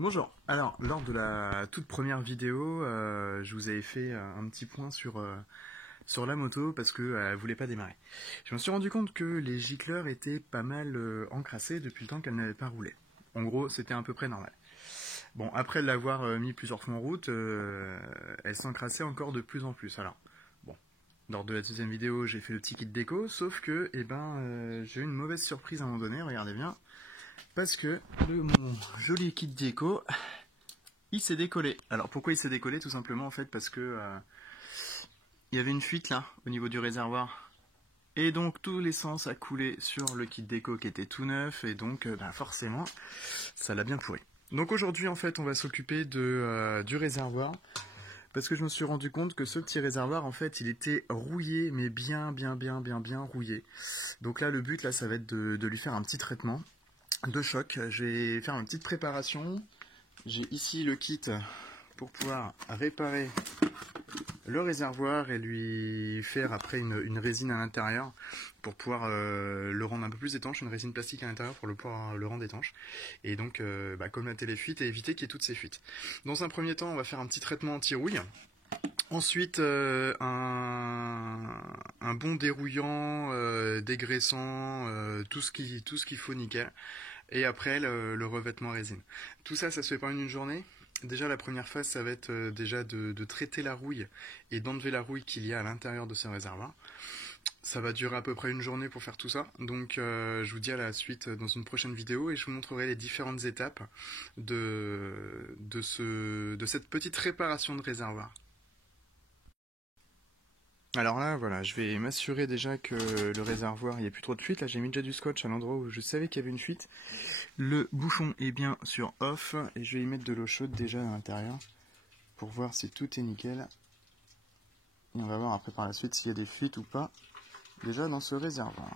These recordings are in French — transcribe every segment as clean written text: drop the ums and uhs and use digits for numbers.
Bonjour. Alors, lors de la toute première vidéo, je vous avais fait un petit point sur la moto parce que elle voulait pas démarrer. Je me suis rendu compte que les gicleurs étaient pas mal encrassés depuis le temps qu'elle n'avait pas roulé. En gros, c'était à peu près normal. Bon, après l'avoir mis plusieurs fois en route, elle s'encrassait encore de plus en plus. Alors, bon, lors de la deuxième vidéo, j'ai fait le petit kit déco, sauf que, j'ai eu une mauvaise surprise à un moment donné, regardez bien, parce que mon joli kit déco, il s'est décollé. Alors pourquoi il s'est décollé? Tout simplement en fait parce que il y avait une fuite là au niveau du réservoir. Et donc tout l'essence a coulé sur le kit déco qui était tout neuf et donc forcément ça l'a bien pourri. Donc aujourd'hui en fait on va s'occuper du réservoir parce que je me suis rendu compte que ce petit réservoir en fait il était rouillé mais bien rouillé. Donc là le but là ça va être de lui faire un petit traitement de choc. Je vais faire une petite préparation. J'ai ici le kit pour pouvoir réparer le réservoir et lui faire après une résine à l'intérieur pour pouvoir le rendre un peu plus étanche, une résine plastique à l'intérieur pour pouvoir le rendre étanche et donc colmater les fuites et éviter qu'il y ait toutes ces fuites. Dans un premier temps on va faire un petit traitement anti-rouille, ensuite un bon dérouillant, dégraissant, tout ce qu'il faut nickel. Et après, le revêtement résine. Tout ça, ça se fait pas en une journée. Déjà, la première phase, ça va être déjà de traiter la rouille et d'enlever la rouille qu'il y a à l'intérieur de ce réservoir. Ça va durer à peu près une journée pour faire tout ça. Donc, je vous dis à la suite dans une prochaine vidéo et je vous montrerai les différentes étapes de cette petite réparation de réservoir. Alors là, voilà, je vais m'assurer déjà que le réservoir, il n'y a plus trop de fuite. Là, j'ai mis déjà du scotch à l'endroit où je savais qu'il y avait une fuite. Le bouchon est bien sur off et je vais y mettre de l'eau chaude déjà à l'intérieur pour voir si tout est nickel. Et on va voir après par la suite s'il y a des fuites ou pas déjà dans ce réservoir.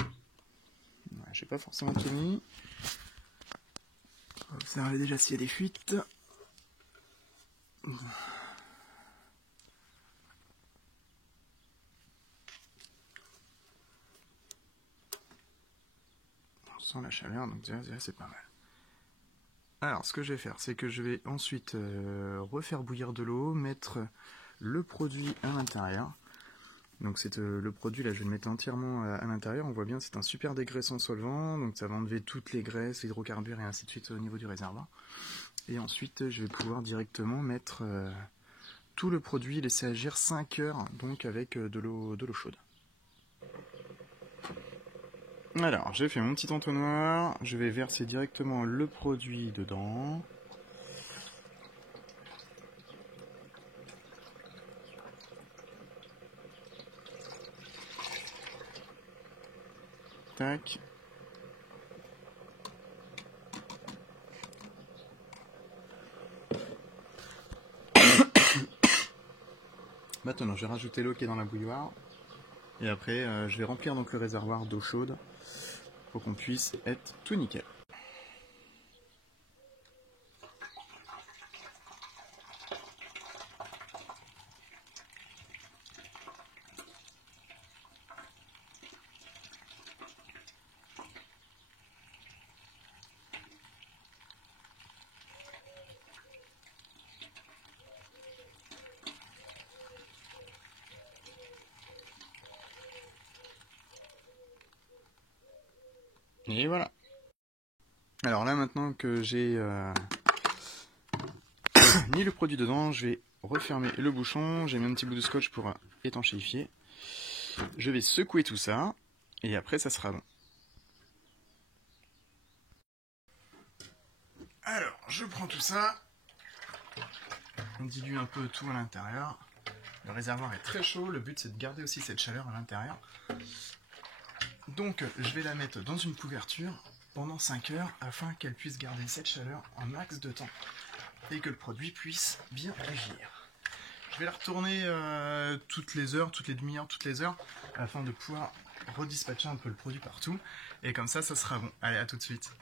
Ouais, j'ai pas forcément tout mis. On va observer déjà s'il y a des fuites. On sent la chaleur, donc déjà c'est pas mal. Alors, ce que je vais faire, c'est que je vais ensuite refaire bouillir de l'eau, mettre le produit à l'intérieur. Donc c'est le produit, là, je vais le mettre entièrement à l'intérieur. On voit bien, c'est un super dégraissant solvant, donc ça va enlever toutes les graisses, l'hydrocarbures et ainsi de suite au niveau du réservoir. Et ensuite, je vais pouvoir directement mettre tout le produit, laisser agir 5 heures, donc avec de l'eau chaude. Alors, j'ai fait mon petit entonnoir, je vais verser directement le produit dedans. Tac. Maintenant, je vais rajouter l'eau qui est dans la bouilloire. Et après, je vais remplir donc le réservoir d'eau chaude pour qu'on puisse être tout nickel. Et voilà. Alors là, maintenant que j'ai mis le produit dedans, je vais refermer le bouchon. J'ai mis un petit bout de scotch pour étanchéifier. Je vais secouer tout ça. Et après, ça sera bon. Alors, je prends tout ça. On dilue un peu tout à l'intérieur. Le réservoir est très chaud. Le but, c'est de garder aussi cette chaleur à l'intérieur. Donc, je vais la mettre dans une couverture pendant 5 heures afin qu'elle puisse garder cette chaleur un max de temps et que le produit puisse bien agir. Je vais la retourner toutes les heures, toutes les demi-heures, toutes les heures afin de pouvoir redispatcher un peu le produit partout et comme ça sera bon. Allez, à tout de suite.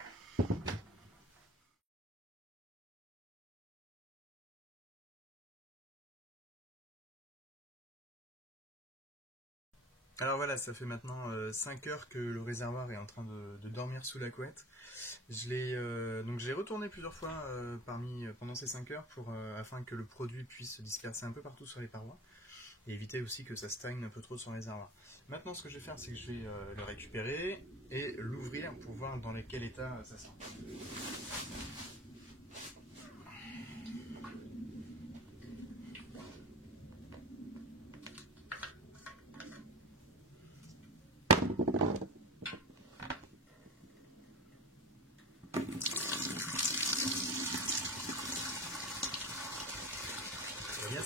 Alors voilà, ça fait maintenant 5 heures que le réservoir est en train de dormir sous la couette. Donc j'ai retourné plusieurs fois pendant ces 5 heures afin que le produit puisse se disperser un peu partout sur les parois et éviter aussi que ça stagne un peu trop sur le réservoir. Maintenant, ce que je vais faire, c'est que je vais le récupérer et l'ouvrir pour voir dans quel état ça sort.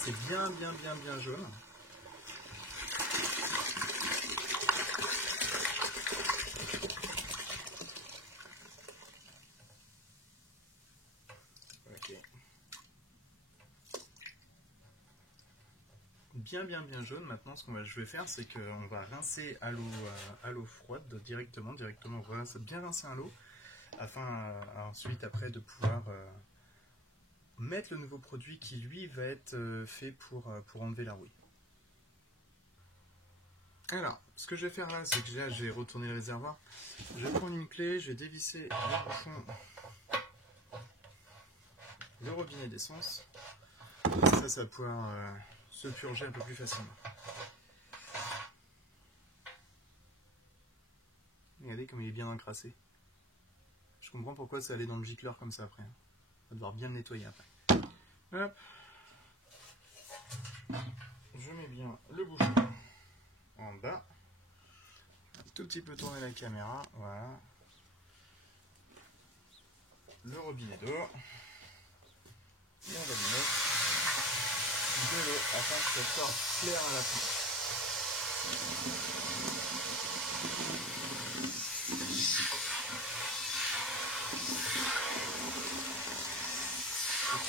C'est bien jaune. Ok. Bien jaune. Maintenant, ce que je vais faire, c'est qu'on va rincer à l'eau froide directement, bien rincer à l'eau, afin ensuite après de pouvoir mettre le nouveau produit qui lui va être fait pour enlever la rouille. Alors, ce que je vais faire là, c'est que je vais retourner le réservoir. Je vais prendre une clé, je vais dévisser le bouchon, le robinet d'essence. Ça va pouvoir se purger un peu plus facilement. Regardez comme il est bien encrassé. Je comprends pourquoi ça allait dans le gicleur comme ça après. On va devoir bien le nettoyer après. Hop. Je mets bien le bouchon en bas. Un tout petit peu tourner la caméra. Voilà. Le robinet d'eau. Et on va lui mettre de l'eau afin que ça sorte clair à la fin.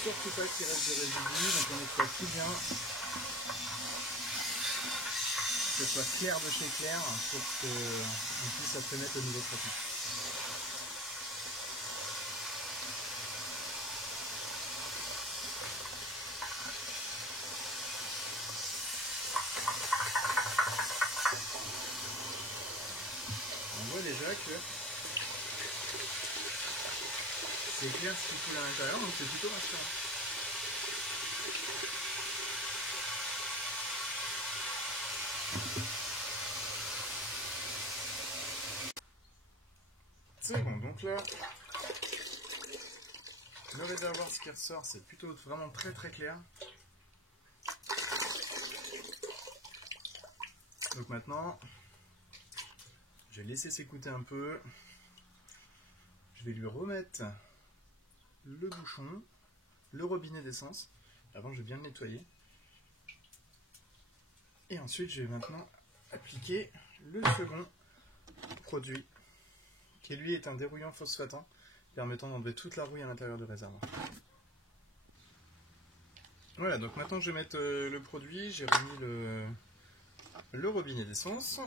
Surtout pas qu'il reste des résidus, donc on nettoie tout bien, que ce soit clair de chez clair pour qu'on puisse après mettre le nouveau traitement. On voit déjà que c'est clair ce qui coule à l'intérieur, donc c'est plutôt rassurant. C'est bon, donc là, le réservoir, ce qui ressort, c'est plutôt vraiment très clair. Donc maintenant, je vais laisser s'écouter un peu. Je vais lui remettre le bouchon, le robinet d'essence. Avant, je vais bien le nettoyer. Et ensuite, je vais maintenant appliquer le second produit, qui lui est un dérouillant phosphatant, permettant d'enlever toute la rouille à l'intérieur du réservoir. Voilà, donc maintenant je vais mettre le produit, j'ai remis le robinet d'essence.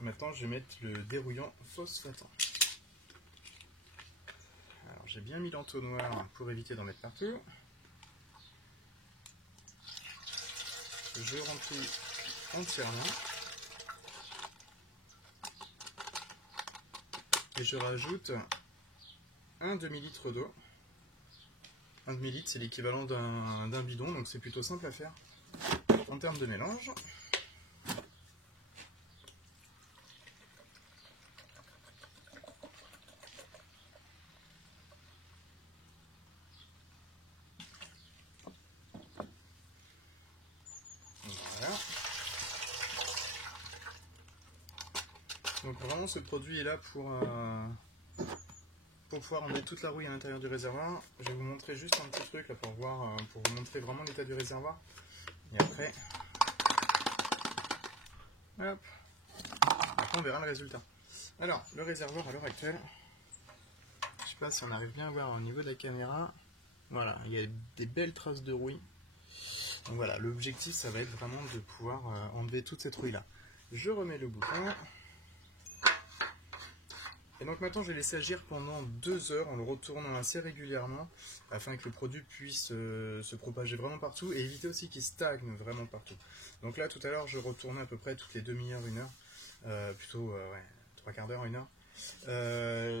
Maintenant je vais mettre le dérouillant phosphatant. Alors j'ai bien mis l'entonnoir pour éviter d'en mettre partout. Je remplis entièrement. Et je rajoute un demi-litre d'eau. Un demi-litre, c'est l'équivalent d'un bidon, donc c'est plutôt simple à faire en termes de mélange. Voilà. Donc vraiment, ce produit est là pour pouvoir enlever toute la rouille à l'intérieur du réservoir. Je vais vous montrer juste un petit truc là pour vous montrer vraiment l'état du réservoir. Et après, hop, après on verra le résultat. Alors, le réservoir à l'heure actuelle, je sais pas si on arrive bien à voir au niveau de la caméra. Voilà, il y a des belles traces de rouille. Donc voilà, l'objectif ça va être vraiment de pouvoir enlever toute cette rouille là. Je remets le bouton. Et donc maintenant je vais laisser agir pendant 2 heures en le retournant assez régulièrement afin que le produit puisse se propager vraiment partout et éviter aussi qu'il stagne vraiment partout. Donc là tout à l'heure je retournais à peu près toutes les demi-heures, 1 heure, plutôt ouais, 3/4 d'heure, 1 heure.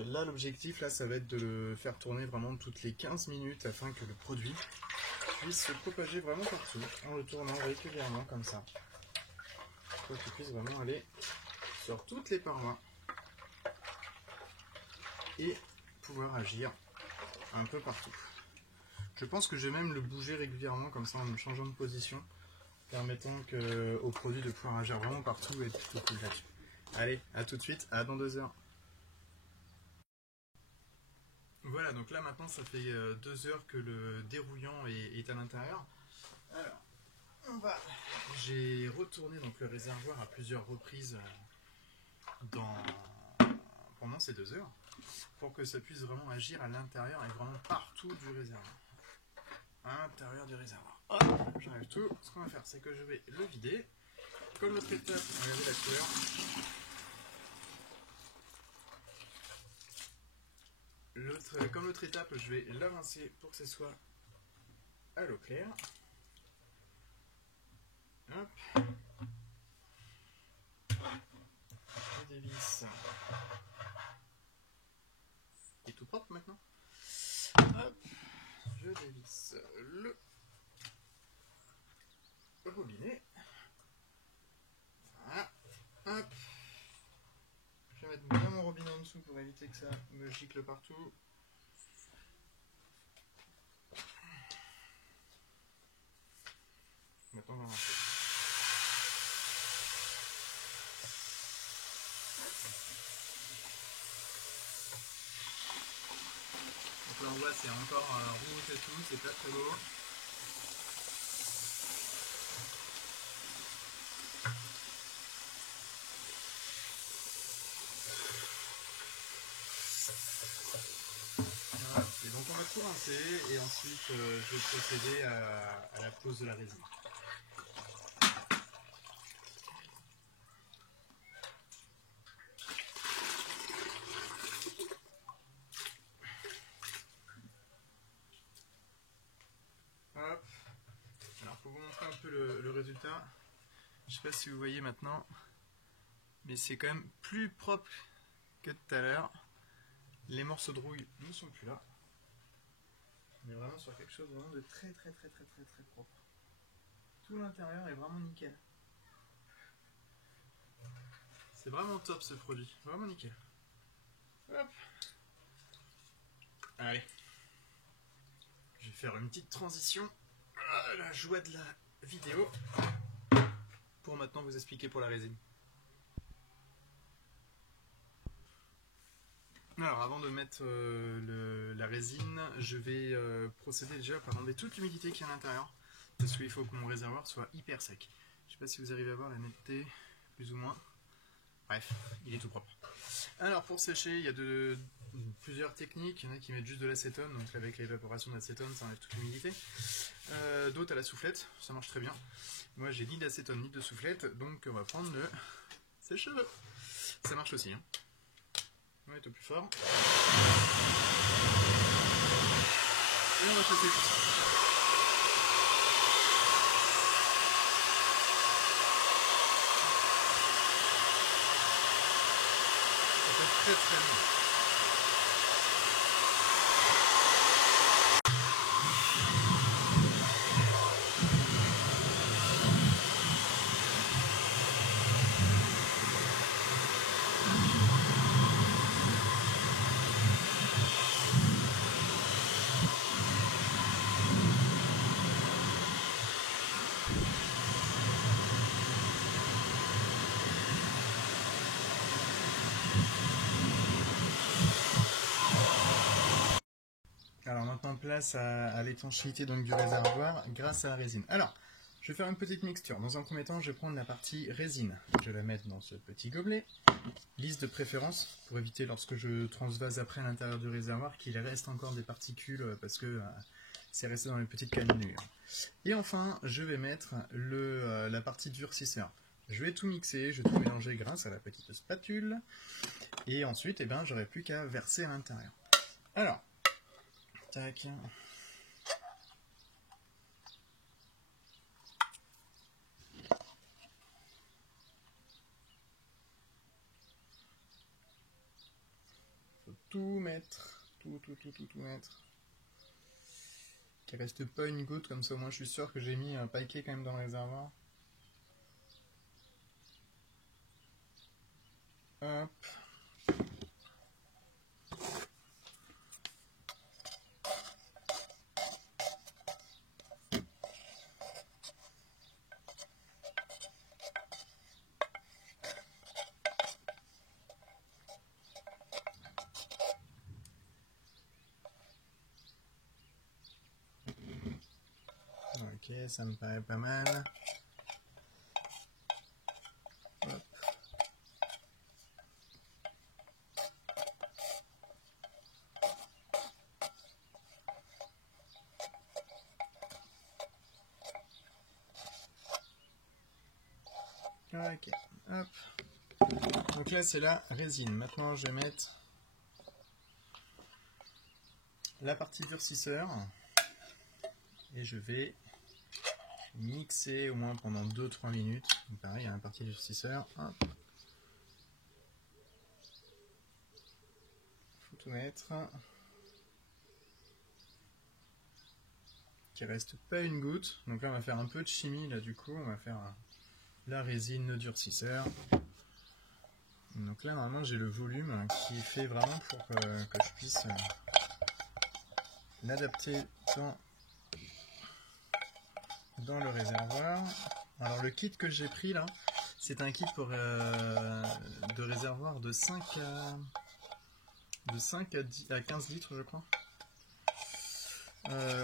Là l'objectif là ça va être de le faire tourner vraiment toutes les 15 minutes afin que le produit puisse se propager vraiment partout en le tournant régulièrement comme ça. Pour qu'il puisse vraiment aller sur toutes les parois et pouvoir agir un peu partout. Je pense que je vais même le bouger régulièrement comme ça en me changeant de position, permettant au produit de pouvoir agir vraiment partout et être plutôt cool là-dessus. Allez, à tout de suite, à dans 2 heures. Voilà, donc là maintenant ça fait 2 heures que le dérouillant est à l'intérieur. Alors, j'ai retourné donc le réservoir à plusieurs reprises pendant ces 2 heures pour que ça puisse vraiment agir à l'intérieur et vraiment partout du réservoir. À l'intérieur du réservoir. J'arrive tout. Ce qu'on va faire, c'est que je vais le vider. Comme l'autre étape, regardez la couleur. Comme l'autre étape, je vais l'avancer pour que ce soit à l'eau claire. Hop. Je dévisse. Il est tout propre maintenant. Hop. Je dévisse le robinet. Voilà. Hop. Je vais mettre bien mon robinet en dessous pour éviter que ça me gicle partout. Maintenant, on va rentrer. Donc là, on voit, c'est encore rouge et tout, c'est pas très beau. Voilà. Et donc, on va tout rincer et ensuite, je vais procéder à la pose de la résine. Hop. Alors pour vous montrer un peu le résultat, je ne sais pas si vous voyez maintenant, mais c'est quand même plus propre que tout à l'heure. Les morceaux de rouille ne sont plus là. On est vraiment sur quelque chose vraiment de très propre. Tout l'intérieur est vraiment nickel. C'est vraiment top ce produit, vraiment nickel. Hop. Allez. Je vais faire une petite transition à la joie de la vidéo pour maintenant vous expliquer pour la résine. Alors avant de mettre la résine, je vais procéder déjà par enlever toute l'humidité qui est à l'intérieur parce qu'il faut que mon réservoir soit hyper sec. Je ne sais pas si vous arrivez à voir la netteté, plus ou moins. Bref, il est tout propre. Alors pour sécher, il y a plusieurs techniques. Il y en a qui mettent juste de l'acétone, donc avec l'évaporation de l'acétone, ça enlève toute l'humidité. D'autres à la soufflette, ça marche très bien. Moi j'ai ni d'acétone ni de soufflette, donc on va prendre le sèche-cheveux. Ça marche aussi. Hein. On va être au plus fort. Et on va chasser tout ça. Ça fait très bien. Alors maintenant place à l'étanchéité donc du réservoir grâce à la résine. Alors, je vais faire une petite mixture. Dans un premier temps, je vais prendre la partie résine. Je vais la mettre dans ce petit gobelet. Lisse de préférence pour éviter lorsque je transvase après à l'intérieur du réservoir qu'il reste encore des particules parce que c'est resté dans les petites cannelures. Et enfin, je vais mettre la partie durcisseur. Je vais tout mixer, je vais tout mélanger grâce à la petite spatule. Et ensuite, eh ben, j'aurai plus qu'à verser à l'intérieur. Alors, tac. Faut tout mettre, tout mettre. Qu'il reste pas une goutte, comme ça, moi je suis sûr que j'ai mis un paquet quand même dans le réservoir. Hop. Ok, ça me paraît pas mal. Hop. Ok, hop. Donc là c'est la résine. Maintenant je vais mettre la partie durcisseur et je vais mixer au moins pendant 2-3 minutes. Donc pareil, il y a la partie durcisseur. Hop. Faut tout mettre. Qu'il reste pas une goutte. Donc là on va faire un peu de chimie là du coup. On va faire la résine, le durcisseur. Donc là normalement j'ai le volume qui fait vraiment pour que je puisse l'adapter dans le réservoir. Alors le kit que j'ai pris là, c'est un kit pour, de réservoir de 5 à 15 litres je crois.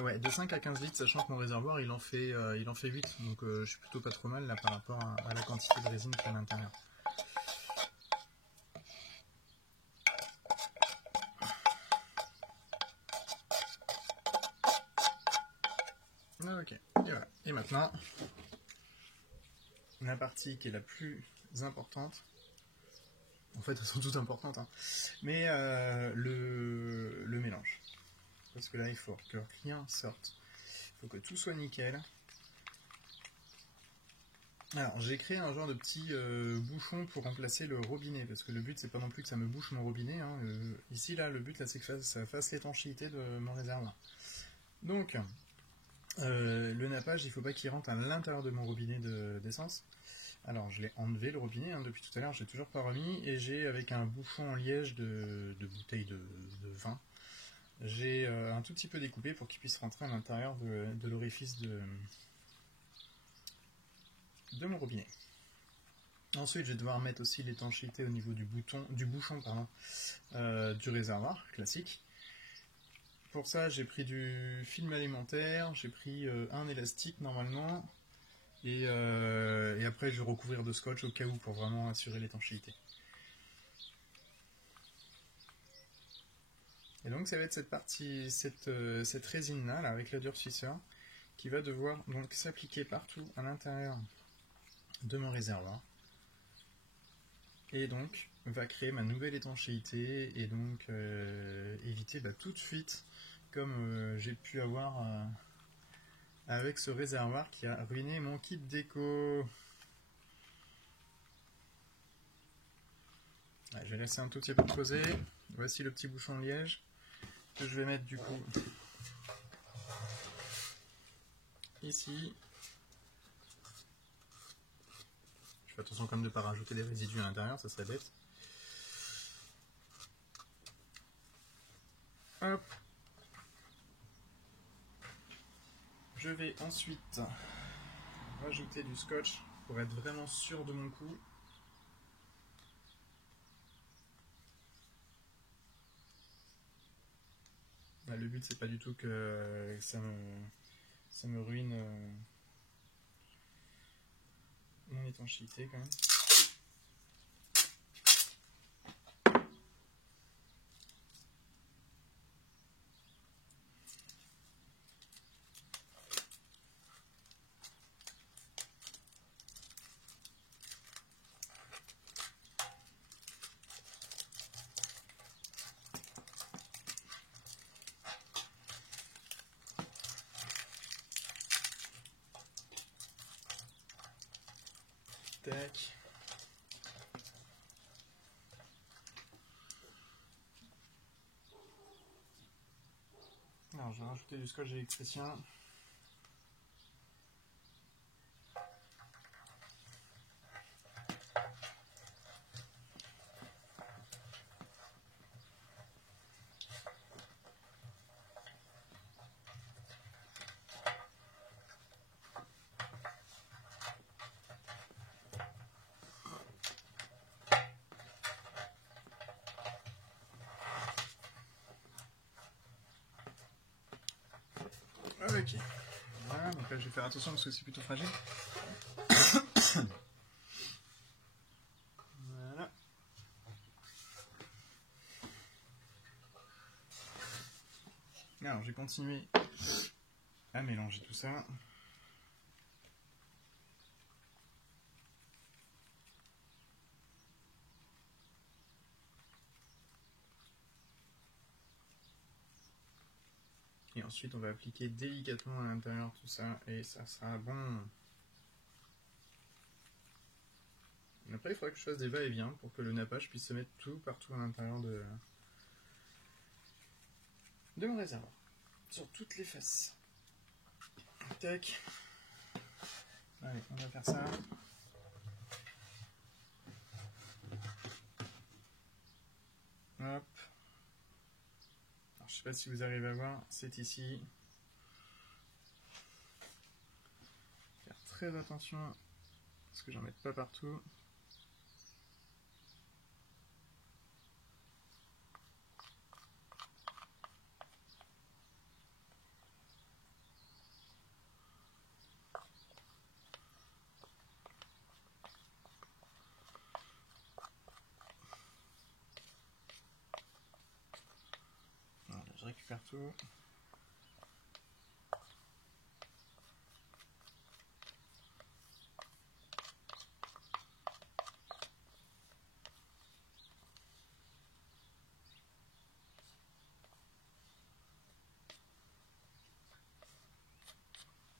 Ouais, de 5 à 15 litres, sachant que mon réservoir il en fait 8, donc je suis plutôt pas trop mal là par rapport à la quantité de résine qu'il y a à l'intérieur. Ok, et voilà. Et maintenant, la partie qui est la plus importante, en fait elles sont toutes importantes, hein, mais le mélange. Parce que là il faut que rien sorte, il faut que tout soit nickel. Alors j'ai créé un genre de petit bouchon pour remplacer le robinet, parce que le but c'est pas non plus que ça me bouche mon robinet, hein. Ici là le but là c'est que ça fasse l'étanchéité de mon réservoir. Donc le nappage il faut pas qu'il rentre à l'intérieur de mon robinet d'essence. Alors je l'ai enlevé le robinet, hein, depuis tout à l'heure, j'ai toujours pas remis, et j'ai avec un bouchon en liège de bouteille de vin, j'ai un tout petit peu découpé pour qu'il puisse rentrer à l'intérieur de l'orifice de mon robinet. Ensuite je vais devoir mettre aussi l'étanchéité au niveau du bouchon du réservoir classique. Pour ça j'ai pris du film alimentaire, j'ai pris un élastique normalement, et après je vais recouvrir de scotch au cas où pour vraiment assurer l'étanchéité. Et donc ça va être cette partie, cette résine là, avec la durcisseur, qui va devoir donc s'appliquer partout à l'intérieur de mon réservoir, et donc va créer ma nouvelle étanchéité, et donc éviter toute fuite comme j'ai pu avoir avec ce réservoir qui a ruiné mon kit déco. Ouais, je vais laisser un tout petit peu poser. Voici le petit bouchon de liège que je vais mettre du coup ici. Je fais attention quand même de ne pas rajouter des résidus à l'intérieur, ça serait bête. Hop. Je vais ensuite rajouter du scotch pour être vraiment sûr de mon coup. Là, le but c'est pas du tout que ça me ruine mon étanchéité quand même. Tac. Alors, je vais rajouter du scotch électricien. Ok, voilà, donc là je vais faire attention parce que c'est plutôt fragile. Voilà. Alors je vais continuer à mélanger tout ça. Et ensuite on va appliquer délicatement à l'intérieur tout ça et ça sera bon. Après il faudra que je fasse des va-et-vient pour que le nappage puisse se mettre tout partout à l'intérieur de mon réservoir. Sur toutes les faces. Tac. Allez, on va faire ça. Hop. Alors, je sais pas si vous arrivez à voir, c'est ici. Faire très attention à ce que j'en mette pas partout. Voilà, je récupère tout.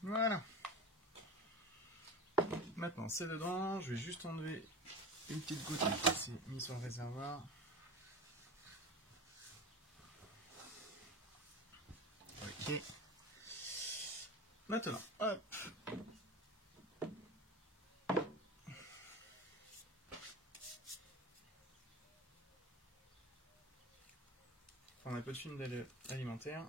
Voilà. Maintenant c'est dedans, je vais juste enlever une petite goutte qui s'est mise sur le réservoir. Ok. Maintenant, hop. On a un peu de film alimentaire.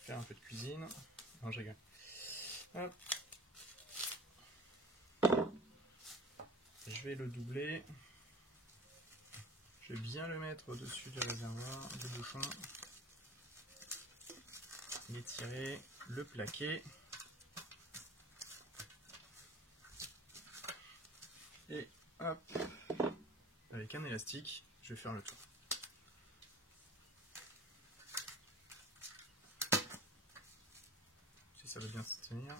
Faire un peu de cuisine. Non, je rigole. Hop. Je vais le doubler. Je vais bien le mettre au-dessus du réservoir, du bouchon. L'étirer, le plaquer. Et hop, avec un élastique, je vais faire le tour. Si ça veut bien se tenir.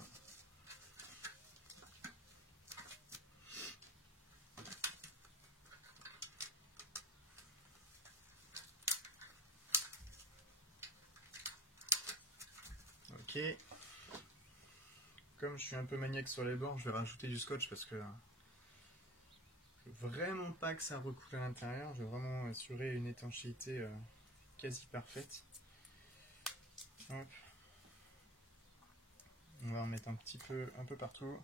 Ok. Comme je suis un peu maniaque sur les bords, je vais rajouter du scotch parce que je veux vraiment pas que ça recoule à l'intérieur. Je veux vraiment assurer une étanchéité quasi parfaite. Hop. On va en mettre un petit peu, un peu partout.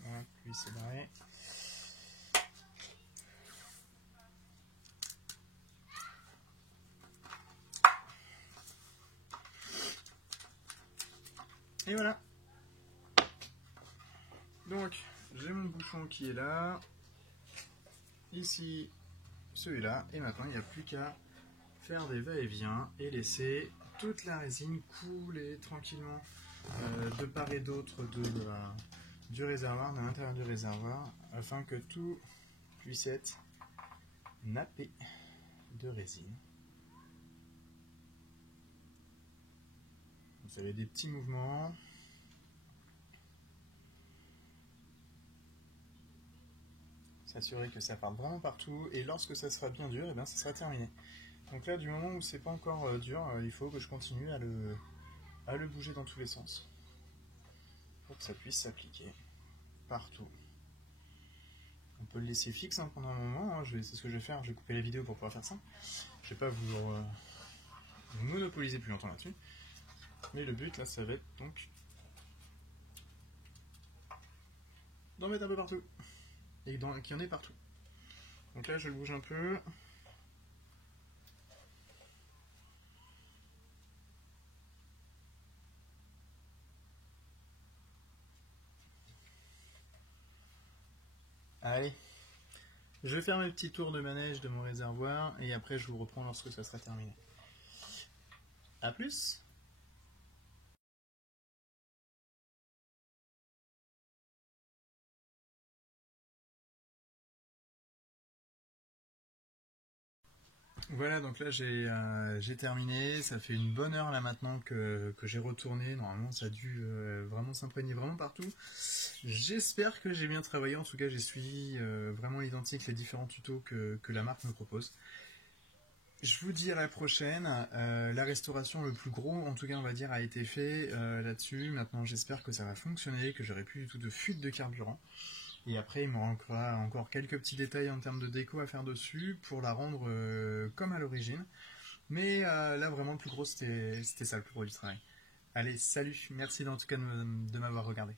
Voilà, lui c'est barré. Et voilà. Donc, j'ai mon bouchon qui est là. Ici, celui-là. Et maintenant, il n'y a plus qu'à faire des va-et-vient et laisser toute la résine couler tranquillement de part et d'autre du réservoir, de l'intérieur du réservoir, afin que tout puisse être nappé de résine. Vous avez des petits mouvements. S'assurer que ça parte vraiment partout, et lorsque ça sera bien dur, et bien ça sera terminé. Donc là, du moment où c'est pas encore dur, il faut que je continue à le bouger dans tous les sens, pour que ça puisse s'appliquer partout. On peut le laisser fixe pendant un moment, c'est ce que je vais faire, je vais couper la vidéo pour pouvoir faire ça. Je vais pas vous monopoliser plus longtemps là-dessus, mais le but là, ça va être donc d'en mettre un peu partout, et qu'il y en ait partout. Donc là, je le bouge un peu. Allez, je vais faire mes petits tours de manège de mon réservoir, et après je vous reprends lorsque ça sera terminé. A plus! Voilà, donc là j'ai terminé, ça fait une bonne heure là maintenant que j'ai retourné, normalement ça a dû vraiment s'imprégner vraiment partout. J'espère que j'ai bien travaillé, en tout cas j'ai suivi vraiment l'identique les différents tutos que la marque me propose. Je vous dis à la prochaine, la restauration le plus gros en tout cas on va dire a été fait là-dessus, maintenant j'espère que ça va fonctionner, que j'aurai plus du tout de fuite de carburant. Et après, il me manquera encore quelques petits détails en termes de déco à faire dessus pour la rendre comme à l'origine. Mais là, vraiment, le plus gros, c'était ça, le plus gros du travail. Allez, salut, merci en tout cas de m'avoir regardé.